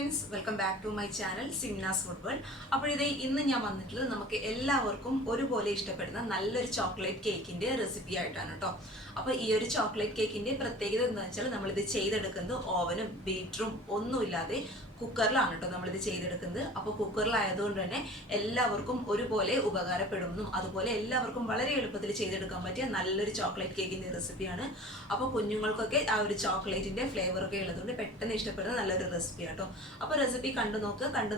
Friends, welcome back to my channel Simnas food world. അപ്പോൾ ഇന്ന് ഞാൻ വന്നിട്ടുള്ളത് നമുക്ക് എല്ലാവർക്കും ഒരുപോലെ ഇഷ്ടപ്പെടുന്ന നല്ലൊരു ചോക്ലേറ്റ് കേക്കിന്റെ റെസിപ്പി ആയിട്ടാണ് കേട്ടോ. അപ്പോൾ ഈ ഒരു ചോക്ലേറ്റ് കേക്കിന്റെ പ്രത്യേകത എന്താണെന്ന് വെച്ചാൽ നമ്മളിത് ചെയ്തെടുക്കുന്നത് ഓവനും ബീറ്ററും ഒന്നുമില്ലാതെ കുക്കറിലാണ് കേട്ടോ നമ്മളിത് ചെയ്തെടുക്കുന്നത്. അപ്പോൾ കുക്കറിലായതുകൊണ്ട് തന്നെ എല്ലാവർക്കും ഒരുപോലെ ഉപകാരപ്പെടുമെന്നും അതുപോലെ എല്ലാവർക്കും വളരെ എളുപ്പത്തിൽ ചെയ്തെടുക്കാൻ പറ്റിയ നല്ലൊരു ചോക്ലേറ്റ് കേക്കിന്റെ റെസിപ്പിയാണ്. അപ്പോൾ കുഞ്ഞുങ്ങൾക്കൊക്കെ ആ ഒരു ചോക്ലേറ്റിന്റെ ഫ്ലേവർ ഒക്കെ ഉള്ളതുകൊണ്ട് പെട്ടെന്ന് ഇഷ്ടപ്പെടുന്ന നല്ലൊരു റെസിപ്പി ആട്ടോ. അപ്പോൾ റെസിപ്പി കണ്ടു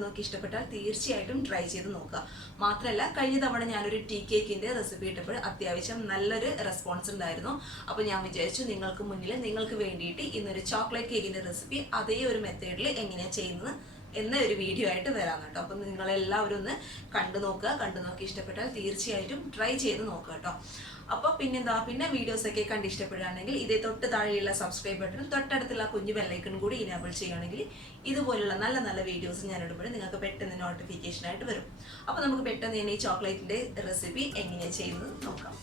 നോക്കി ഇഷ്ടപ്പെട്ടാൽ തീർച്ചയായിട്ടും ട്രൈ ചെയ്ത് നോക്കുക. മാത്രമല്ല, കഴിഞ്ഞ തവണ ഞാനൊരു ടീ കേക്കിന്റെ റെസിപ്പി ഇട്ടപ്പോൾ അത്യാവശ്യം നല്ലൊരു റെസ്പോൺസ് ഉണ്ടായിരുന്നു. അപ്പോൾ ഞാൻ വിചാരിച്ചു നിങ്ങൾക്ക് വേണ്ടിയിട്ട് ഇന്നൊരു ചോക്ലേറ്റ് കേക്കിന്റെ റെസിപ്പി അതേ ഒരു മെത്തേഡിൽ എങ്ങനെയാണ് ചെയ്യുന്നത് എന്ന ഒരു വീഡിയോ ആയിട്ട് വരാം കേട്ടോ. അപ്പം നിങ്ങളെല്ലാവരും ഒന്ന് കണ്ടു നോക്കി ഇഷ്ടപ്പെട്ടാൽ തീർച്ചയായിട്ടും ട്രൈ ചെയ്ത് നോക്കുക കേട്ടോ. അപ്പോൾ പിന്നെ വീഡിയോസൊക്കെ കണ്ട് ഇഷ്ടപ്പെടുകയാണെങ്കിൽ ഇതേ തൊട്ട് താഴെയുള്ള സബ്സ്ക്രൈബ് ബട്ടണും തൊട്ടടുത്തുള്ള കുഞ്ഞു ബെല്ലൈക്കൺ കൂടി ഇനേബിൾ ചെയ്യുകയാണെങ്കിൽ ഇതുപോലുള്ള നല്ല നല്ല വീഡിയോസ് ഞാൻ ഇടുമ്പോഴും നിങ്ങൾക്ക് പെട്ടെന്ന് നോട്ടിഫിക്കേഷൻ ആയിട്ട് വരും. അപ്പോൾ നമുക്ക് പെട്ടെന്ന് തന്നെ ഈ ചോക്ലേറ്റിന്റെ റെസിപ്പി എങ്ങനെയാണ് ചെയ്യുന്നത് നോക്കാം.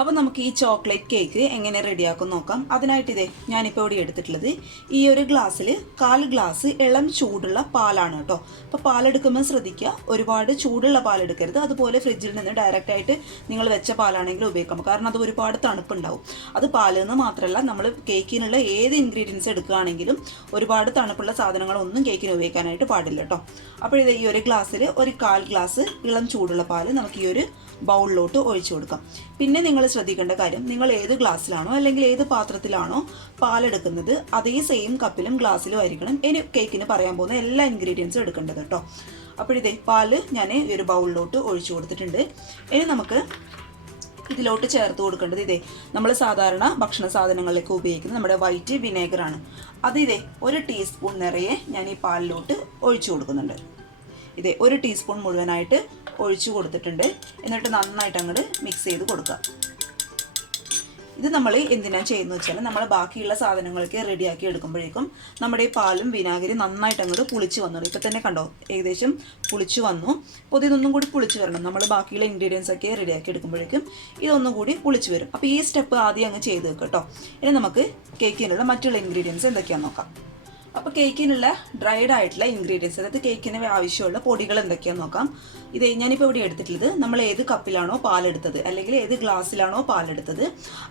അപ്പോൾ നമുക്ക് ഈ ചോക്ലേറ്റ് കേക്ക് എങ്ങനെ റെഡിയാക്കും നോക്കാം. അതിനായിട്ട് ഞാനിപ്പോൾ ഇവിടെ എടുത്തിട്ടുള്ളത് ഈ ഒരു ഗ്ലാസ്സിൽ 1/4 ഗ്ലാസ് ഇളം ചൂടുള്ള പാലാണ് കേട്ടോ. അപ്പോൾ പാലെടുക്കുമ്പോൾ ശ്രദ്ധിക്കുക, ഒരുപാട് ചൂടുള്ള പാലെടുക്കരുത്. അതുപോലെ ഫ്രിഡ്ജിൽ നിന്ന് ഡയറക്റ്റ് ആയിട്ട് നിങ്ങൾ വെച്ച പാലാണെങ്കിൽ ഉപയോഗിക്കാം, കാരണം അത് ഒരുപാട് തണുപ്പുണ്ടാവും. അത് പാലെന്ന് മാത്രമല്ല, നമ്മൾ കേക്കിനുള്ള ഏത് ഇൻഗ്രീഡിയൻസ് എടുക്കുകയാണെങ്കിലും ഒരുപാട് തണുപ്പുള്ള സാധനങ്ങളൊന്നും കേക്കിന് ഉപയോഗിക്കാനായിട്ട് പാടില്ല കേട്ടോ. അപ്പോൾ ഈ ഒരു ഗ്ലാസ്സിൽ ഒരു 1/4 ഗ്ലാസ് ഇളം ചൂടുള്ള പാല് നമുക്ക് ഈ ഒരു ബൗളിലോട്ട് ഒഴിച്ചു കൊടുക്കാം. പിന്നെ നിങ്ങൾ ശ്രദ്ധിക്കേണ്ട കാര്യം, നിങ്ങൾ ഏത് ഗ്ലാസ്സിലാണോ അല്ലെങ്കിൽ ഏത് പാത്രത്തിലാണോ പാലെടുക്കുന്നത് അതേ സെയിം കപ്പിലും ഗ്ലാസ്സിലും ആയിരിക്കണം ഇനി കേക്കിന് പറയാൻ പോകുന്ന എല്ലാ ഇൻഗ്രീഡിയൻസും എടുക്കേണ്ടത് കേട്ടോ. അപ്പോൾ പാല് ഞാൻ ഈ ഒരു ബൗളിലോട്ട് ഒഴിച്ചു കൊടുത്തിട്ടുണ്ട്. ഇനി നമുക്ക് ഇതിലോട്ട് ചേർത്ത് കൊടുക്കേണ്ടത് നമ്മൾ സാധാരണ ഭക്ഷണ സാധനങ്ങളിലേക്ക് ഉപയോഗിക്കുന്നത് നമ്മുടെ വൈറ്റ് വിനേഗറാണ്. അത് 1 ടീസ്പൂൺ നിറയെ ഞാൻ ഈ പാലിലോട്ട് ഒഴിച്ചു കൊടുക്കുന്നുണ്ട്. 1 ടീസ്പൂൺ മുഴുവനായിട്ട് ഒഴിച്ചു കൊടുത്തിട്ടുണ്ട്. എന്നിട്ട് നന്നായിട്ട് അങ്ങോട്ട് മിക്സ് ചെയ്ത് കൊടുക്കുക. ഇത് നമ്മൾ എന്തിനാണ് ചെയ്യുന്നത് വെച്ചാൽ, നമ്മൾ ബാക്കിയുള്ള സാധനങ്ങൾക്ക് റെഡിയാക്കി എടുക്കുമ്പോഴേക്കും നമ്മുടെ ഈ പാലും വിനാഗിരി നന്നായിട്ട് അങ്ങോട്ട് പുളിച്ച് വന്നു. ഇപ്പം തന്നെ കണ്ടോ, ഏകദേശം പുളിച്ച് വന്നു. അപ്പോൾ ഇതൊന്നും കൂടി പുളിച്ച് വരണം. നമ്മൾ ബാക്കിയുള്ള ഇൻഗ്രീഡിയൻസ് ഒക്കെ റെഡിയാക്കി എടുക്കുമ്പോഴേക്കും ഇതൊന്നും കൂടി പുളിച്ച് വരും. അപ്പോൾ ഈ സ്റ്റെപ്പ് ആദ്യം അങ്ങ് ചെയ്ത് വെക്കുക കേട്ടോ. ഇനി നമുക്ക് കേക്കിനുള്ള മറ്റുള്ള ഇൻഗ്രീഡിയൻസ് എന്തൊക്കെയാണെന്ന് നോക്കാം. അപ്പോൾ കേക്കിനുള്ള ഡ്രൈഡ് ആയിട്ടുള്ള ഇൻഗ്രീഡിയൻസ്, അതായത് കേക്കിന് ആവശ്യമുള്ള പൊടികൾ എന്തൊക്കെയാണെന്ന് നോക്കാം. ഞാനിപ്പോൾ ഇവിടെ എടുത്തിട്ടുള്ളത്, നമ്മൾ ഏത് കപ്പിലാണോ പാലെടുത്തത് അല്ലെങ്കിൽ ഏത് ഗ്ലാസ്സിലാണോ പാലെടുത്തത്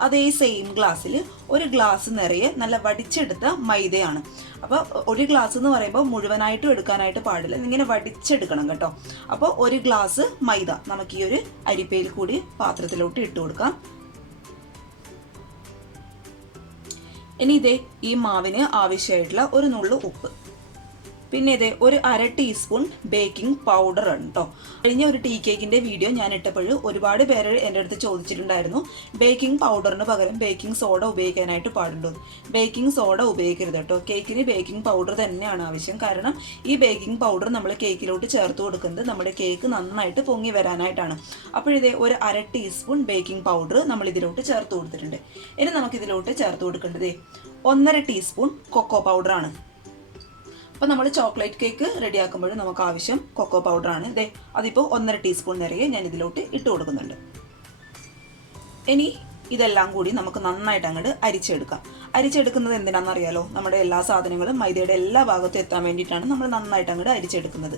അതേ സെയിം ഗ്ലാസ്സിൽ 1 ഗ്ലാസ് നിറയെ നല്ല വടിച്ചെടുത്ത മൈദയാണ്. അപ്പോൾ 1 ഗ്ലാസ് എന്ന് പറയുമ്പോൾ മുഴുവനായിട്ടും എടുക്കാനായിട്ട് പാടില്ല, ഇങ്ങനെ വടിച്ചെടുക്കണം കേട്ടോ. അപ്പോൾ 1 ഗ്ലാസ് മൈദ നമുക്ക് ഈ ഒരു അരിപ്പയിൽ കൂടി പാത്രത്തിലോട്ട് ഇട്ട് കൊടുക്കാം. ഇനി ഈ മാവിന് ആവശ്യമായിട്ടുള്ള ഒരു നുള്ളു ഉപ്പ്, പിന്നെ 1/2 ടീസ്പൂൺ ബേക്കിംഗ് പൗഡർ ആണ് കേട്ടോ. കഴിഞ്ഞ ഒരു ടീ കേക്കിന്റെ വീഡിയോ ഞാൻ ഇട്ടപ്പോൾ ഒരുപാട് പേര് എൻ്റെ അടുത്ത് ചോദിച്ചിട്ടുണ്ടായിരുന്നു, ബേക്കിംഗ് പൗഡറിന് പകരം ബേക്കിംഗ് സോഡ ഉപയോഗിക്കാനായിട്ട് പാടുണ്ടോ. ബേക്കിംഗ് സോഡ ഉപയോഗിക്കരുത് കേട്ടോ. കേക്കിന് ബേക്കിംഗ് പൗഡർ തന്നെയാണ് ആവശ്യം. കാരണം ഈ ബേക്കിംഗ് പൗഡർ നമ്മൾ കേക്കിലോട്ട് ചേർത്ത് കൊടുക്കുന്നത് നമ്മുടെ കേക്ക് നന്നായിട്ട് പൊങ്ങി വരാനായിട്ടാണ്. അപ്പോഴിതേ 1/2 ടീസ്പൂൺ ബേക്കിംഗ് പൗഡർ നമ്മൾ ഇതിലോട്ട് ചേർത്ത് കൊടുത്തിട്ടുണ്ട്. ഇനി നമുക്കിതിലോട്ട് ചേർത്ത് കൊടുക്കേണ്ടത് 1/2 ടീസ്പൂൺ കൊക്കോ പൗഡറാണ്. അപ്പോൾ നമ്മൾ ചോക്ലേറ്റ് കേക്ക് റെഡിയാക്കുമ്പോൾ നമുക്ക് ആവശ്യം കൊക്കോ പൗഡറാണ്. അതിപ്പോൾ 1/2 ടീസ്പൂൺ നിറയെ ഞാൻ ഇതിലോട്ട് ഇട്ട് കൊടുക്കുന്നുണ്ട്. ഇനി ഇതെല്ലാം കൂടി നമുക്ക് നന്നായിട്ട് അങ്ങോട്ട് അരിച്ചെടുക്കാം. അരിച്ചെടുക്കുന്നത് എന്തിനാണെന്ന് അറിയാലോ, നമ്മുടെ എല്ലാ സാധനങ്ങളും മൈദയുടെ എല്ലാ ഭാഗത്തും എത്താൻ വേണ്ടിയിട്ടാണ് നമ്മൾ നന്നായിട്ട് അങ്ങോട്ട് അരിച്ചെടുക്കുന്നത്.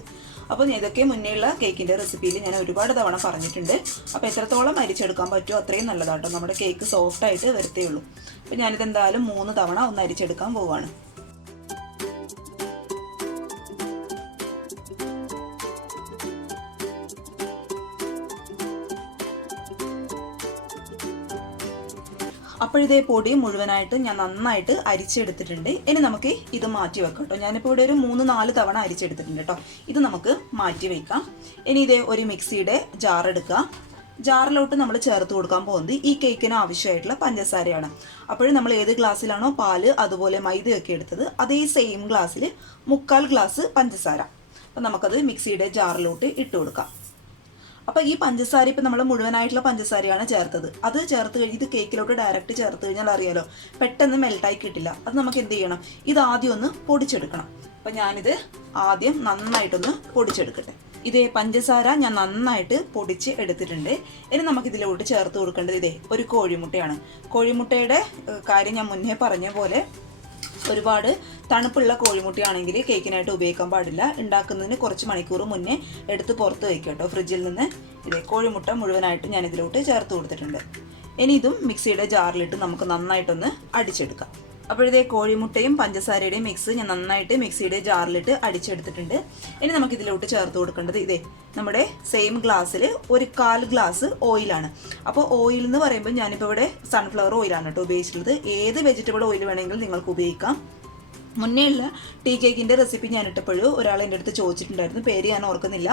അപ്പോൾ ഇതൊക്കെ മുന്നേയുള്ള കേക്കിൻ്റെ റെസിപ്പിയിൽ ഞാൻ ഒരുപാട് തവണ പറഞ്ഞിട്ടുണ്ട്. അപ്പോൾ എത്രത്തോളം അരിച്ചെടുക്കാൻ പറ്റുമോ അത്രയും നല്ലതാട്ടോ, നമ്മുടെ കേക്ക് സോഫ്റ്റായിട്ട് വരത്തേ ഉള്ളൂ. അപ്പോൾ ഞാനിതെന്തായാലും 3 തവണ ഒന്ന് അരിച്ചെടുക്കാൻ പോവുകയാണ്. അപ്പോഴിതേ പൊടി മുഴുവനായിട്ട് ഞാൻ നന്നായിട്ട് അരിച്ചെടുത്തിട്ടുണ്ട്. ഇനി നമുക്ക് ഇത് മാറ്റി വെക്കാം കേട്ടോ. ഞാനിപ്പോൾ ഇവിടെ ഒരു 3-4 തവണ അരിച്ചെടുത്തിട്ടുണ്ട് കേട്ടോ. ഇത് നമുക്ക് മാറ്റി വയ്ക്കാം. ഇനി ഒരു മിക്സിയുടെ ജാർ എടുക്കുക. ജാറിലോട്ട് നമ്മൾ ചേർത്ത് കൊടുക്കാൻ പോകുന്നത് ഈ കേക്കിന് ആവശ്യമായിട്ടുള്ള പഞ്ചസാരയാണ്. അപ്പോഴും നമ്മൾ ഏത് ഗ്ലാസ്സിലാണോ പാല് അതുപോലെ മൈദയൊക്കെ എടുത്തത് അതേ സെയിം ഗ്ലാസ്സിൽ 3/4 ഗ്ലാസ് പഞ്ചസാര. അപ്പം നമുക്കത് മിക്സിയുടെ ജാറിലോട്ട് ഇട്ട് കൊടുക്കാം. അപ്പോൾ ഈ പഞ്ചസാര ഇപ്പം നമ്മൾ മുഴുവനായിട്ടുള്ള പഞ്ചസാരയാണ് ചേർത്തത്. അത് ചേർത്ത് കഴിഞ്ഞ് ഇത് കേക്കിലോട്ട് ഡയറക്റ്റ് ചേർത്ത് കഴിഞ്ഞാൽ അറിയാലോ, പെട്ടെന്ന് മെൽട്ടായി കിട്ടില്ല. അത് നമുക്ക് എന്ത് ചെയ്യണം, ഇത് ആദ്യം ഒന്ന് പൊടിച്ചെടുക്കണം. അപ്പം ഞാനിത് ആദ്യം നന്നായിട്ടൊന്ന് പൊടിച്ചെടുക്കട്ടെ. ഇതേ പഞ്ചസാര ഞാൻ നന്നായിട്ട് പൊടിച്ച് എടുത്തിട്ടുണ്ട്. ഇനി നമുക്കിതിലോട്ട് ചേർത്ത് കൊടുക്കേണ്ടത് ഇതേ ഒരു കോഴിമുട്ടയാണ്. കോഴിമുട്ടയുടെ കാര്യം ഞാൻ മുന്നേ പറഞ്ഞ പോലെ ഒരുപാട് തണുപ്പുള്ള കോഴിമുട്ടയാണെങ്കിൽ കേക്കിനായിട്ട് ഉപയോഗിക്കാൻ പാടില്ല. ഉണ്ടാക്കുന്നതിന് കുറച്ച് മണിക്കൂർ മുന്നേ എടുത്ത് പുറത്ത് വയ്ക്കുക കേട്ടോ ഫ്രിഡ്ജിൽ നിന്ന്. ഇതേ കോഴിമുട്ട മുഴുവനായിട്ട് ഞാൻ ഇതിലോട്ട് ചേർത്ത് കൊടുത്തിട്ടുണ്ട്. ഇനി ഇതും മിക്സിയുടെ ജാറിലിട്ട് നമുക്ക് നന്നായിട്ടൊന്ന് അടിച്ചെടുക്കാം. അപ്പോഴത്തെ കോഴിമുട്ടയും പഞ്ചസാരയുടെയും മിക്സ് ഞാൻ നന്നായിട്ട് മിക്സിയുടെ ജാറിലിട്ട് അടിച്ചെടുത്തിട്ടുണ്ട്. ഇനി നമുക്ക് ഇതിലോട്ട് ചേർത്ത് കൊടുക്കേണ്ടത് ഇതേ നമ്മുടെ സെയിം ഗ്ലാസ്സിൽ 1/4 ഗ്ലാസ് ഓയിലാണ്. അപ്പോൾ ഓയിൽ എന്ന് പറയുമ്പോൾ ഞാനിപ്പോൾ ഇവിടെ സൺഫ്ലവർ ഓയിലാണ് കേട്ടോ ഉപയോഗിച്ചിട്ടുള്ളത്. ഏത് വെജിറ്റബിൾ ഓയിൽ വേണമെങ്കിലും നിങ്ങൾക്ക് ഉപയോഗിക്കാം. മുന്നേ ഉള്ള ടീ കേക്കിൻ്റെ റെസിപ്പി ഞാൻ ഇട്ടപ്പോഴും ഒരാൾ എൻ്റെ അടുത്ത് ചോദിച്ചിട്ടുണ്ടായിരുന്നു, പേര് ഞാൻ ഓർക്കുന്നില്ല,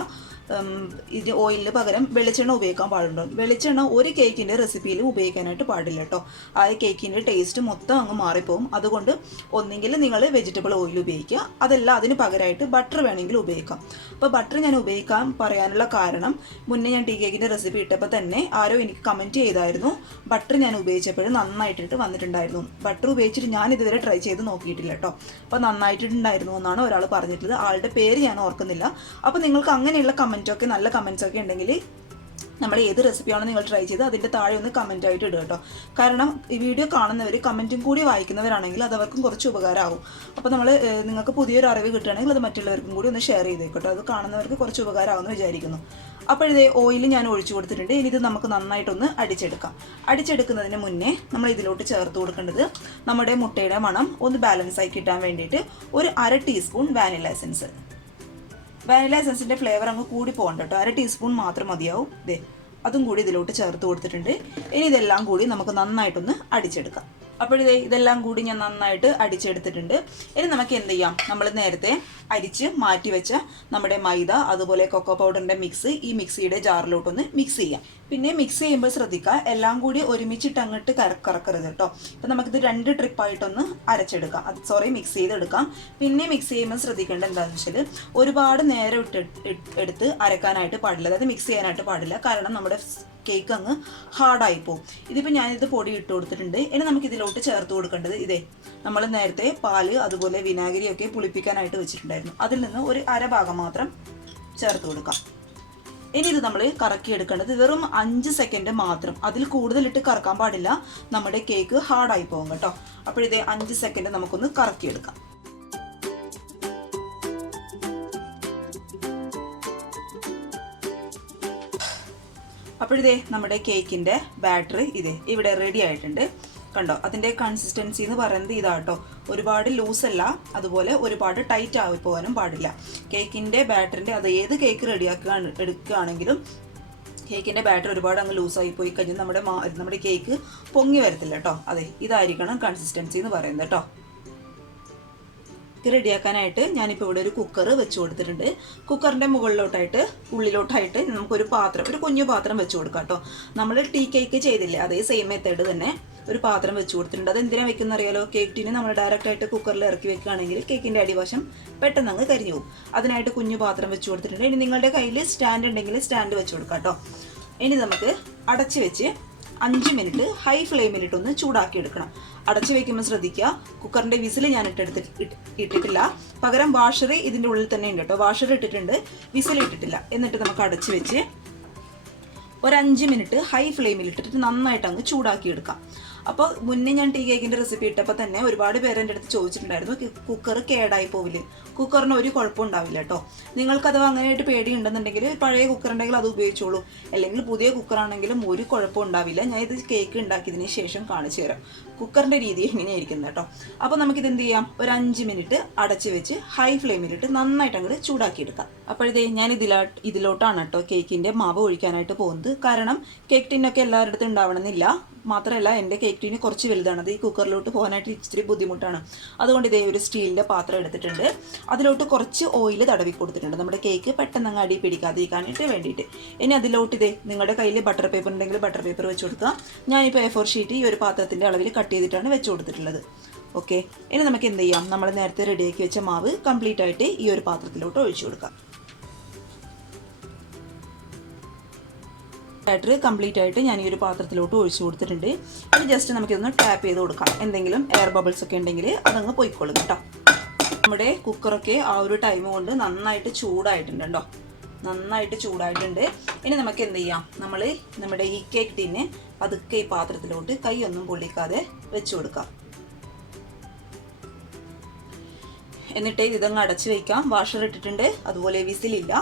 ഇത് ഓയിലിന് പകരം വെളിച്ചെണ്ണ ഉപയോഗിക്കാൻ പാടുണ്ടോ. വെളിച്ചെണ്ണ ഒരു കേക്കിൻ്റെ റെസിപ്പിയിലും ഉപയോഗിക്കാനായിട്ട് പാടില്ല കേട്ടോ. ആ കേക്കിൻ്റെ ടേസ്റ്റ് മൊത്തം അങ്ങ് മാറിപ്പോവും. അതുകൊണ്ട് ഒന്നെങ്കിൽ നിങ്ങൾ വെജിറ്റബിൾ ഓയിൽ ഉപയോഗിക്കുക, അതല്ല അതിന് പകരമായിട്ട് ബട്ടർ വേണമെങ്കിൽ ഉപയോഗിക്കാം. അപ്പോൾ ബട്ടർ ഞാൻ ഉപയോഗിക്കാൻ പറയാനുള്ള കാരണം മുന്നേ ഞാൻ ടീ കേക്കിൻ്റെ റെസിപ്പി ഇട്ടപ്പോൾ തന്നെ ആരോ എനിക്ക് കമൻറ്റ് ചെയ്തായിരുന്നു ബട്ടർ ഞാൻ ഉപയോഗിച്ചപ്പോഴും നന്നായിട്ടിട്ട് വന്നിട്ടുണ്ടായിരുന്നു. ബട്ടർ ഉപയോഗിച്ചിട്ട് ഞാൻ ഇതുവരെ ട്രൈ ചെയ്ത് നോക്കിയിട്ടില്ല കേട്ടോ. അപ്പോൾ നന്നായിട്ടുണ്ടായിരുന്നു എന്നാണ് ഒരാൾ പറഞ്ഞിട്ടുള്ളത്. ആളുടെ പേര് ഞാൻ ഓർക്കുന്നില്ല. അപ്പോൾ നിങ്ങൾക്ക് അങ്ങനെയുള്ള കമൻറ്റൊക്കെ നല്ല കമൻറ്റ്സൊക്കെ ഉണ്ടെങ്കിൽ നമ്മൾ ഏത് റെസിപ്പിയാണോ നിങ്ങൾ ട്രൈ ചെയ്ത് അതിൻ്റെ താഴെ ഒന്ന് കമൻ്റ് ആയിട്ട് ഇടുക കേട്ടോ. കാരണം ഈ വീഡിയോ കാണുന്നവർ കമൻറ്റും കൂടി വായിക്കുന്നവരാണെങ്കിൽ അത് അവർക്കും കുറച്ച് ഉപകാരമാകും. അപ്പോൾ നിങ്ങൾക്ക് പുതിയൊരു അറിവ് കിട്ടുകയാണെങ്കിൽ അത് മറ്റുള്ളവർക്കും കൂടി ഒന്ന് ഷെയർ ചെയ്തേക്കട്ടോ. അത് കാണുന്നവർക്ക് കുറച്ച് ഉപകാരമാകുമെന്ന് വിചാരിക്കുന്നു. അപ്പോൾ ഇതേ ഓയിൽ ഞാൻ ഒഴിച്ചു കൊടുത്തിട്ടുണ്ട്. ഇനി ഇത് നമുക്ക് നന്നായിട്ടൊന്ന് അടിച്ചെടുക്കാം. അടിച്ചെടുക്കുന്നതിന് മുന്നേ നമ്മൾ ഇതിലോട്ട് ചേർത്ത് കൊടുക്കേണ്ടത് നമ്മുടെ മുട്ടയുടെ മണം ഒന്ന് ബാലൻസ് ആയി കിട്ടാൻ വേണ്ടിയിട്ട് 1/2 ടീസ്പൂൺ വാനില എസൻസ്. വാനില എസൻസിൻ്റെ ഫ്ലേവർ അങ്ങ് കൂടി പോകണ്ട കേട്ടോ. 1/2 ടീസ്പൂൺ മാത്രം മതിയാവും. ഇതേ അതും കൂടി ഇതിലോട്ട് ചേർത്ത് കൊടുത്തിട്ടുണ്ട്. ഇനി ഇതെല്ലാം കൂടി നമുക്ക് നന്നായിട്ടൊന്ന് അടിച്ചെടുക്കാം. അപ്പോഴിതേ ഇതെല്ലാം കൂടി ഞാൻ നന്നായിട്ട് അടിച്ചെടുത്തിട്ടുണ്ട്. ഇനി നമുക്ക് എന്ത് ചെയ്യാം, നമ്മൾ നേരത്തെ അരിച്ച് മാറ്റി വെച്ച നമ്മുടെ മൈദ അതുപോലെ കൊക്കോ പൗഡറിൻ്റെ മിക്സ് ഈ മിക്സിയുടെ ജാറിലോട്ടൊന്ന് മിക്സ് ചെയ്യാം. പിന്നെ മിക്സ് ചെയ്യുമ്പോൾ ശ്രദ്ധിക്കുക, എല്ലാം കൂടി ഒരുമിച്ചിട്ട് അങ്ങോട്ട് കറക്കരുത് കേട്ടോ. ഇപ്പം നമുക്കിത് 2 ട്രിപ്പായിട്ടൊന്ന് അരച്ചെടുക്കാം, മിക്സ് ചെയ്തെടുക്കാം. പിന്നെ മിക്സ് ചെയ്യുമ്പോൾ ശ്രദ്ധിക്കേണ്ടത് എന്താണെന്ന് വെച്ചാൽ ഒരുപാട് നേരം എടുത്ത് അരക്കാനായിട്ട് പാടില്ല, അതായത് മിക്സ് ചെയ്യാനായിട്ട് പാടില്ല. കാരണം നമ്മുടെ കേക്ക് അങ്ങ് ഹാർഡായി പോകും. ഇതിപ്പോൾ ഞാനിത് പൊടി ഇട്ട് കൊടുത്തിട്ടുണ്ട്. ഇനി നമുക്ക് ഇതിലോട്ട് ചേർത്ത് കൊടുക്കേണ്ടത് ഇതേ നമ്മൾ നേരത്തെ പാല് അതുപോലെ വിനാഗിരിയൊക്കെ പുളിപ്പിക്കാനായിട്ട് വെച്ചിട്ടുണ്ടായിരുന്നു. അതിൽ നിന്ന് ഒരു 1/2 ഭാഗം മാത്രം ചേർത്ത് കൊടുക്കാം. ഇനി ഇത് നമ്മൾ കറക്കിയെടുക്കേണ്ടത് വെറും 5 സെക്കൻഡ് മാത്രം, അതിൽ കൂടുതലിട്ട് കറക്കാൻ പാടില്ല, നമ്മുടെ കേക്ക് ഹാർഡായി പോകും കേട്ടോ. അപ്പോഴിതേ 5 സെക്കൻഡ് നമുക്കൊന്ന് കറക്കിയെടുക്കാം. അപ്പോഴിതേ നമ്മുടെ കേക്കിൻ്റെ ബാറ്ററി ഇവിടെ റെഡി ആയിട്ടുണ്ട്. കണ്ടോ, അതിൻ്റെ കൺസിസ്റ്റൻസി എന്ന് പറയുന്നത് ഇതാട്ടോ. ഒരുപാട് ലൂസല്ല, അതുപോലെ ഒരുപാട് ടൈറ്റ് ആയി പോകാനും പാടില്ല. കേക്കിൻ്റെ ബാറ്ററിൻ്റെ അത് ഏത് കേക്ക് എടുക്കുകയാണെങ്കിലും കേക്കിൻ്റെ ബാറ്റർ ഒരുപാട് അങ്ങ് ലൂസായി പോയി കഴിഞ്ഞാൽ നമ്മുടെ കേക്ക് പൊങ്ങി വരത്തില്ല കേട്ടോ. ഇതായിരിക്കണം കൺസിസ്റ്റൻസി എന്ന് പറയുന്നത് കേട്ടോ. റെഡിയാക്കാനായിട്ട് ഞാനിപ്പോൾ ഇവിടെ ഒരു കുക്കർ വെച്ച് കൊടുത്തിട്ടുണ്ട്. കുക്കറിൻ്റെ ഉള്ളിലോട്ടായിട്ട് നമുക്കൊരു കുഞ്ഞു പാത്രം വെച്ച് കൊടുക്കാം കേട്ടോ. നമ്മൾ ടീ കേക്ക് ചെയ്തില്ലേ അതേ സെയിം മെത്തേഡ് തന്നെ ഒരു പാത്രം വെച്ച് കൊടുത്തിട്ടുണ്ട്. അത് എന്തിനാണ് വെക്കുന്ന അറിയാലോ, കേക്ക് ടീന് നമ്മൾ ഡയറക്റ്റായിട്ട് കുക്കറിൽ ഇറക്കി വെക്കുകയാണെങ്കിൽ കേക്കിൻ്റെ അടിവശം പെട്ടെന്ന് അങ്ങ് കരിഞ്ഞു പോകും. അതിനായിട്ട് കുഞ്ഞു പാത്രം വെച്ച് കൊടുത്തിട്ടുണ്ട്. ഇനി നിങ്ങളുടെ കയ്യിൽ സ്റ്റാൻഡ് ഉണ്ടെങ്കിൽ സ്റ്റാൻഡ് വെച്ച് കൊടുക്കാം കേട്ടോ. ഇനി നമുക്ക് അടച്ച് വെച്ച് 5 മിനിറ്റ് ഹൈ ഫ്ലെയിമിലിട്ടൊന്ന് ചൂടാക്കി എടുക്കണം. അടച്ചു വെക്കുമ്പോൾ ശ്രദ്ധിക്കുക, കുക്കറിൻ്റെ വിസിൽ ഞാൻ ഇട്ടിട്ടില്ല, പകരം വാഷർ ഇതിൻ്റെ ഉള്ളിൽ തന്നെ ഉണ്ട് കേട്ടോ. വാഷർ ഇട്ടിട്ടുണ്ട്, വിസിൽ ഇട്ടിട്ടില്ല. എന്നിട്ട് നമുക്ക് അടച്ചു വെച്ച് ഒരു 5 മിനിറ്റ് ഹൈ ഫ്ലെയിമിലിട്ടിട്ട് നന്നായിട്ട് അങ്ങ് ചൂടാക്കി എടുക്കാം. അപ്പോൾ മുന്നേ ഞാൻ ടീ കേക്കിൻ്റെ റെസിപ്പി ഇട്ടപ്പോൾ തന്നെ ഒരുപാട് പേര് എൻ്റെ അടുത്ത് ചോദിച്ചിട്ടുണ്ടായിരുന്നു, കുക്കർ കേടായി പോവില്ലേ? കുക്കറിന് ഒരു കുഴപ്പം ഉണ്ടാവില്ല കേട്ടോ. നിങ്ങൾക്കത് അങ്ങനെയായിട്ട് പേടിയുണ്ടെന്നുണ്ടെങ്കിൽ പഴയ കുക്കർ ഉണ്ടെങ്കിൽ അത് ഉപയോഗിച്ചോളൂ, അല്ലെങ്കിൽ പുതിയ കുക്കറാണെങ്കിലും ഒരു കുഴപ്പം ഉണ്ടാവില്ല. ഞാൻ ഇത് കേക്ക് ഉണ്ടാക്കിയതിന് ശേഷം കാണിച്ചു തരാം കുക്കറിൻ്റെ രീതി എങ്ങനെയായിരിക്കുന്നത് കേട്ടോ. അപ്പോൾ നമുക്കിത് എന്ത് ചെയ്യാം, ഒരു 5 മിനിറ്റ് അടച്ച് വെച്ച് ഹൈ ഫ്ലെയിമിലിട്ട് നന്നായിട്ട് അങ്ങോട്ട് ചൂടാക്കിയെടുക്കാം. അപ്പോഴത്തേ ഞാൻ ഇതിലോട്ടാണ് കേട്ടോ കേക്കിൻ്റെ മാവ് ഒഴിക്കാനായിട്ട് പോകുന്നത്. കാരണം കേക്ക് ടിന്നൊക്കെ എല്ലാവരുടെ അടുത്തും ഉണ്ടാവണമെന്നില്ല. മാത്രമല്ല എൻ്റെ കേക്ക് ടീന് കുറച്ച് വലുതാണ്, അത് ഈ കുക്കറിലോട്ട് പോകാനായിട്ട് ഇച്ചിരി ബുദ്ധിമുട്ടാണ്. അതുകൊണ്ട് ഇതേ ഒരു സ്റ്റീലിൻ്റെ പാത്രം എടുത്തിട്ടുണ്ട്. അതിലോട്ട് കുറച്ച് ഓയിൽ തടവി കൊടുത്തിട്ടുണ്ട്, നമ്മുടെ കേക്ക് പെട്ടെന്ന് അങ്ങ് അടി പിടിക്കാതിരിക്കാനായിട്ട് വേണ്ടിയിട്ട്. ഇനി അതിലോട്ട് നിങ്ങളുടെ കയ്യിൽ ബട്ടർ പേപ്പർ ഉണ്ടെങ്കിൽ ബട്ടർ പേപ്പർ വെച്ച് കൊടുക്കുക. ഞാനിപ്പോൾ A4 ഷീറ്റ് ഈ ഒരു പാത്രത്തിൻ്റെ അളവിൽ കട്ട് ചെയ്തിട്ടാണ് വെച്ച് കൊടുത്തിട്ടുള്ളത്. ഓക്കെ, ഇനി നമുക്ക് എന്ത് ചെയ്യാം, നമ്മൾ നേരത്തെ റെഡിയാക്കി വെച്ച മാവ് കംപ്ലീറ്റ് ആയിട്ട് ഈ ഒരു പാത്രത്തിലോട്ട് ഒഴിച്ചു കൊടുക്കാം. ബാറ്റർ കംപ്ലീറ്റ് ആയിട്ട് ഞാൻ ഈ ഒരു പാത്രത്തിലോട്ട് ഒഴിച്ചു കൊടുത്തിട്ടുണ്ട്. ഇനി ജസ്റ്റ് നമുക്കിതൊന്ന് ടാപ്പ് ചെയ്ത് കൊടുക്കാം. എന്തെങ്കിലും എയർ ബബിൾസ് ഒക്കെ ഉണ്ടെങ്കിൽ അതങ്ങ് പോയിക്കോളും കേട്ടോ. നമ്മുടെ കുക്കറൊക്കെ ആ ഒരു ടൈം കൊണ്ട് നന്നായിട്ട് ചൂടായിട്ടുണ്ട് കേട്ടോ. നന്നായിട്ട് ചൂടായിട്ടുണ്ട്. ഇനി നമുക്ക് എന്ത് ചെയ്യാം, നമ്മൾ നമ്മുടെ ഈ കേക്ക് ടിന്നെ പതുക്കെ ഈ പാത്രത്തിലോട്ട് കൈയൊന്നും പൊള്ളിക്കാതെ വെച്ച് കൊടുക്കാം. എന്നിട്ട് ഇതങ്ങ് അടച്ച് വയ്ക്കാം. വാഷർ ഇട്ടിട്ടുണ്ട്, അതുപോലെ വിസിലില്ല.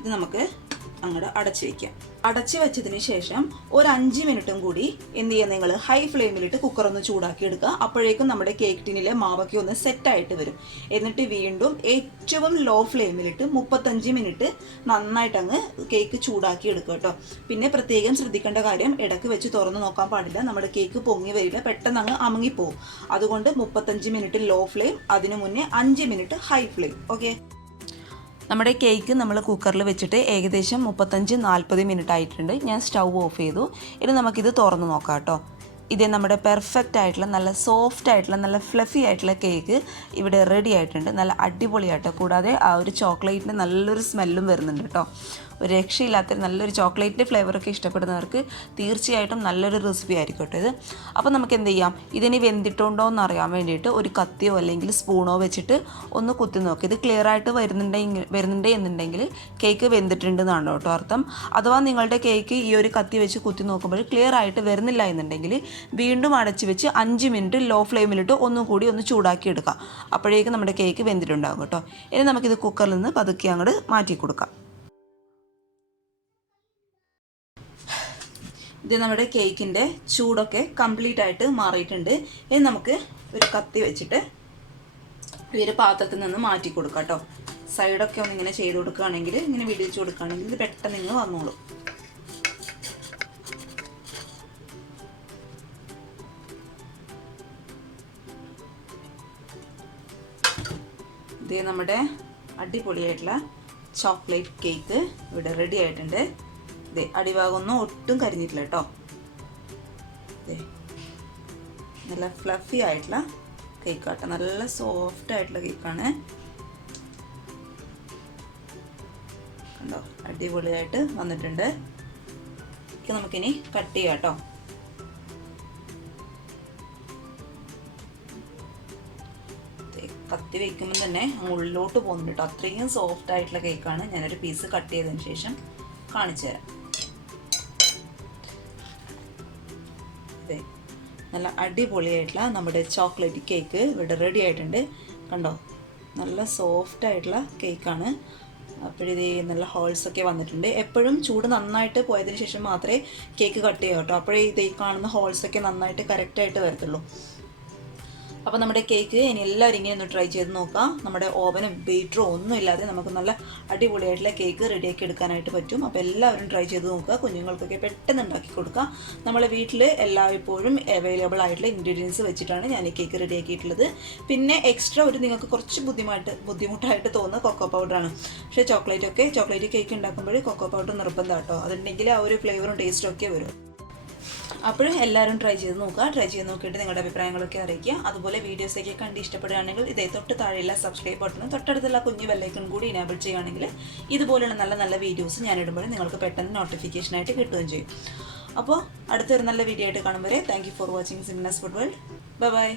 ഇത് നമുക്ക് അങ്ങോട്ട് അടച്ച് വയ്ക്കാം. അടച്ച് വെച്ചതിന് ശേഷം ഒരു 5 മിനിറ്റും കൂടി എന്ത് ചെയ്യുക, നിങ്ങൾ ഹൈ ഫ്ലെയിമിലിട്ട് കുക്കറൊന്ന് ചൂടാക്കി എടുക്കുക. അപ്പോഴേക്കും നമ്മുടെ കേക്ക് ടിന്നിലെ മാവൊക്കെ ഒന്ന് സെറ്റായിട്ട് വരും. എന്നിട്ട് വീണ്ടും ഏറ്റവും ലോ ഫ്ലെയിമിലിട്ട് 35 മിനിറ്റ് നന്നായിട്ട് അങ്ങ് കേക്ക് ചൂടാക്കി എടുക്കുക കേട്ടോ. പിന്നെ പ്രത്യേകം ശ്രദ്ധിക്കേണ്ട കാര്യം, ഇടയ്ക്ക് വെച്ച് തുറന്ന് നോക്കാൻ പാടില്ല. നമ്മുടെ കേക്ക് പൊങ്ങി വരില്ല, പെട്ടെന്ന് അങ്ങ് അമുങ്ങിപ്പോവും. അതുകൊണ്ട് 35 മിനിറ്റ് ലോ ഫ്ലെയിം, അതിനു മുന്നേ 5 മിനിറ്റ് ഹൈ ഫ്ലെയിം. ഓക്കെ, നമ്മുടെ കേക്ക് നമ്മൾ കുക്കറിൽ വെച്ചിട്ട് ഏകദേശം 35-40 മിനിറ്റ് ആയിട്ടുണ്ട്. ഞാൻ സ്റ്റൗ ഓഫ് ചെയ്തു. ഇനി നമുക്കിത് തുറന്ന് നോക്കാം കേട്ടോ. ഇത് നമ്മുടെ പെർഫെക്റ്റ് ആയിട്ടുള്ള നല്ല സോഫ്റ്റ് ആയിട്ടുള്ള നല്ല ഫ്ലഫി ആയിട്ടുള്ള കേക്ക് ഇവിടെ റെഡി ആയിട്ടുണ്ട്. നല്ല അടിപൊളിയാട്ടോ. കൂടാതെ ആ ഒരു ചോക്ലേറ്റിന് നല്ലൊരു സ്മെല്ലും വരുന്നുണ്ട് കേട്ടോ. ഒരു രക്ഷയില്ലാത്ത നല്ലൊരു ചോക്ലേറ്റിൻ്റെ ഫ്ലേവറൊക്കെ ഇഷ്ടപ്പെടുന്നവർക്ക് തീർച്ചയായിട്ടും നല്ലൊരു റെസിപ്പി ആയിരിക്കും കേട്ടോ ഇത്. അപ്പോൾ നമുക്ക് എന്ത് ചെയ്യാം, ഇതിനി വെന്തിട്ടുണ്ടോ എന്ന് അറിയാൻ വേണ്ടിയിട്ട് ഒരു കത്തിയോ അല്ലെങ്കിൽ സ്പൂണോ വെച്ചിട്ട് ഒന്ന് കുത്തി നോക്കി. ഇത് ക്ലിയർ ആയിട്ട് വരുന്നുണ്ട് എന്നുണ്ടെങ്കിൽ കേക്ക് വെന്തിട്ടുണ്ടെന്നാണ് കേട്ടോ അർത്ഥം. അഥവാ നിങ്ങളുടെ കേക്ക് ഈ ഒരു കത്തി വെച്ച് കുത്തി നോക്കുമ്പോൾ ക്ലിയർ ആയിട്ട് വരുന്നില്ല എന്നുണ്ടെങ്കിൽ വീണ്ടും അടച്ച് വെച്ച് 5 മിനിറ്റ് ലോ ഫ്ലെയിമിലിട്ട് ഒന്നുകൂടി ഒന്ന് ചൂടാക്കി എടുക്കാം. അപ്പോഴേക്കും നമ്മുടെ കേക്ക് വെന്തിട്ടുണ്ടാകും കേട്ടോ. ഇനി നമുക്കിത് കുക്കറിൽ നിന്ന് പതുക്കെ അങ്ങോട്ട് മാറ്റി കൊടുക്കാം. ഇത് നമ്മുടെ കേക്കിൻ്റെ ചൂടൊക്കെ കംപ്ലീറ്റ് ആയിട്ട് മാറിയിട്ടുണ്ട്. ഇനി നമുക്ക് ഒരു കത്തി വെച്ചിട്ട് ഈ ഒരു പാത്രത്തിൽ നിന്ന് മാറ്റി കൊടുക്കാം കേട്ടോ. സൈഡൊക്കെ ഒന്ന് ഇങ്ങനെ ചെയ്ത് കൊടുക്കുകയാണെങ്കിൽ, ഇങ്ങനെ വിടിച്ച് കൊടുക്കുകയാണെങ്കിൽ ഇത് പെട്ടെന്ന് ഇങ്ങ് വന്നോളും. ഇത് നമ്മുടെ അടിപൊളിയായിട്ടുള്ള ചോക്ലേറ്റ് കേക്ക് ഇവിടെ റെഡി ആയിട്ടുണ്ട്. അടിഭാഗമൊന്നും ഒട്ടും കരിഞ്ഞിട്ടില്ല കേട്ടോ. നല്ല ഫ്ലഫി ആയിട്ടുള്ള കേക്കാട്ടോ, നല്ല സോഫ്റ്റ് ആയിട്ടുള്ള കേക്കാണ്. കണ്ടോ, അടിപൊളിയായിട്ട് വന്നിട്ടുണ്ട്. നമുക്കിനി കട്ട് ചെയ്യാം കേട്ടോ. കത്തി വയ്ക്കുമ്പോൾ തന്നെ ഉള്ളിലോട്ട് പോകുന്നുണ്ട് കേട്ടോ. അത്രയും സോഫ്റ്റ് ആയിട്ടുള്ള കേക്കാണ്. ഞാനൊരു പീസ് കട്ട് ചെയ്തതിന് ശേഷം കാണിച്ചു തരാം. നല്ല അടിപൊളിയായിട്ടുള്ള നമ്മുടെ ചോക്ലേറ്റ് കേക്ക് ഇവിടെ റെഡി ആയിട്ടുണ്ട്. കണ്ടോ, നല്ല സോഫ്റ്റ് ആയിട്ടുള്ള കേക്കാണ്. അപ്പോഴിതേ നല്ല ഹോൾസൊക്കെ വന്നിട്ടുണ്ട്. എപ്പോഴും ചൂട് നന്നായിട്ട് പോയതിന് ശേഷം മാത്രമേ കേക്ക് കട്ട് ചെയ്യാം കേട്ടോ. അപ്പോഴേ ഇതേ കാണുന്ന ഹോൾസൊക്കെ നന്നായിട്ട് കറക്റ്റായിട്ട് വരത്തുള്ളൂ. അപ്പോൾ നമ്മുടെ കേക്ക് ഇനി എല്ലാവരും ഇങ്ങനെ ഒന്ന് ട്രൈ ചെയ്ത് നോക്കാം. നമ്മുടെ ഓവനും ബീറ്ററും ഒന്നും ഇല്ലാതെ നമുക്ക് നല്ല അടിപൊളിയായിട്ടുള്ള കേക്ക് റെഡിയാക്കി എടുക്കാനായിട്ട് പറ്റും. അപ്പോൾ എല്ലാവരും ട്രൈ ചെയ്ത് നോക്കുക. കുഞ്ഞുങ്ങൾക്കൊക്കെ പെട്ടെന്ന് ഉണ്ടാക്കി കൊടുക്കുക. നമ്മളെ വീട്ടിൽ എല്ലായ്പ്പോഴും അവൈലബിൾ ആയിട്ടുള്ള ഇൻഗ്രീഡിയൻസ് വെച്ചിട്ടാണ് ഞാൻ ഈ കേക്ക് റെഡിയാക്കിയിട്ടുള്ളത്. പിന്നെ എക്സ്ട്രാ ഒരു നിങ്ങൾക്ക് കുറച്ച് ബുദ്ധിമുട്ടായിട്ട് തോന്നുന്ന കൊക്കോ പൗഡറാണ്. പക്ഷേ ചോക്ലേറ്റ് കേക്ക് ഉണ്ടാക്കുമ്പോൾ കൊക്കോ പൗഡർ നിർബന്ധം കേട്ടോ. അതുണ്ടെങ്കിൽ ആ ഒരു ഫ്ലേവറും ടേസ്റ്റും ഒക്കെ വരും. അപ്പോൾ എല്ലാവരും ട്രൈ ചെയ്ത് നോക്കുക. ട്രൈ ചെയ്ത് നോക്കിയിട്ട് നിങ്ങളുടെ അഭിപ്രായങ്ങളൊക്കെ അറിയിക്കുക. അതുപോലെ വീഡിയോസൊക്കെ കണ്ട് ഇഷ്ടപ്പെടുകയാണെങ്കിൽ ഇതേ തൊട്ട് താഴെയുള്ള സബ്സ്ക്രൈബ് ബട്ടണും തൊട്ടടുത്തുള്ള കുഞ്ഞു ബെല്ലൈക്കൺ കൂടി ഇനേബിൾ ചെയ്യുകയാണെങ്കിൽ ഇതുപോലുള്ള നല്ല നല്ല വീഡിയോസ് ഞാൻ ഇടുമ്പോൾ നിങ്ങൾക്ക് പെട്ടെന്ന് നോട്ടിഫിക്കേഷനായിട്ട് കിട്ടുകയും ചെയ്യും. അപ്പോൾ അടുത്തൊരു നല്ല വീഡിയോ ആയിട്ട് കാണുമ്പോൾ thank you for watching Simna's food world. By.